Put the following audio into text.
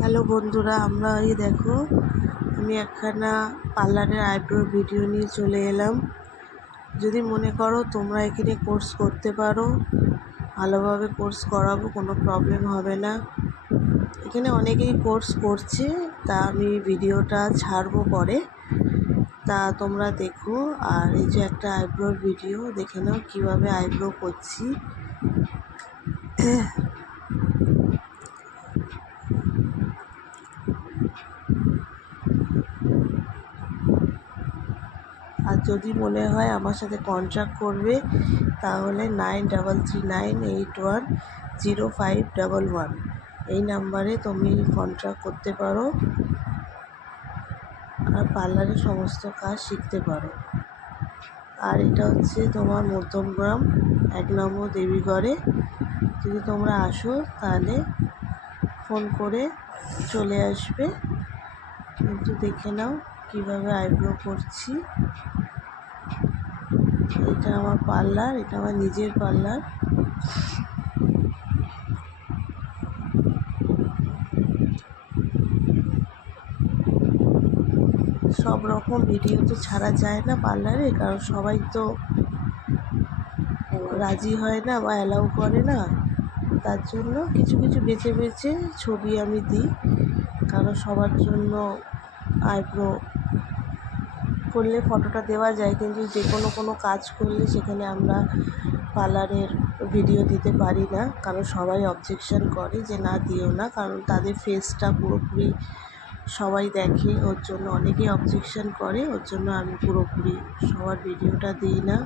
Hello বন্ধুরা, আমরা এই দেখো আমি একখানা পার্লারের আইব্রোর ভিডিও নিয়ে চলে এলাম। যদি মনে করো তোমরা এখানে কোর্স করতে পারো, ভালোভাবে কোর্স করাবো, কোনো প্রবলেম হবে না। এখানে অনেকেই কোর্স করছে, তা আমি ভিডিওটা ছাড়বো পরে, তা তোমরা দেখো। আর এই যে একটা আইব্রোর ভিডিও দেখে নাও কীভাবে আইব্রো করছি। আর যদি মনে হয় আমার সাথে কন্ট্যাক্ট করবে তাহলে 9338105111 এই নাম্বারে তুমি কন্ট্যাক্ট করতে পারো আর পার্লারের সমস্ত কাজ শিখতে পারো। আর এটা হচ্ছে তোমার মধ্যমগ্রাম 1 নম্বর দেবীগড়ে। যদি তোমরা আসো তাহলে ফোন করে চলে আসবে। কিন্তু দেখে নাও কীভাবে আইব্রো করছি। এটা আমার পার্লার, এটা আমার নিজের পার্লার। সব রকম ভিডিও তো ছাড়া যায় না পার্লারে, কারণ সবাই তো রাজি হয় না বা অ্যালাউ করে না। তার জন্য কিছু কিছু বেছে বেছে ছবি আমি দিই, কারণ সবার জন্য আইব্রো করলে ফটোটা দেওয়া যায়, কিন্তু যে কোনো কাজ করলে সেখানে আমরা পার্লারের ভিডিও দিতে পারি না, কারণ সবাই অবজেকশন করে যে না দিও না, কারণ তাদের ফেসটা পুরোপুরি সবাই দেখে। ওর জন্য অনেকেই অবজেকশন করে, ওর জন্য আমি পুরোপুরি সবার ভিডিওটা দিই না।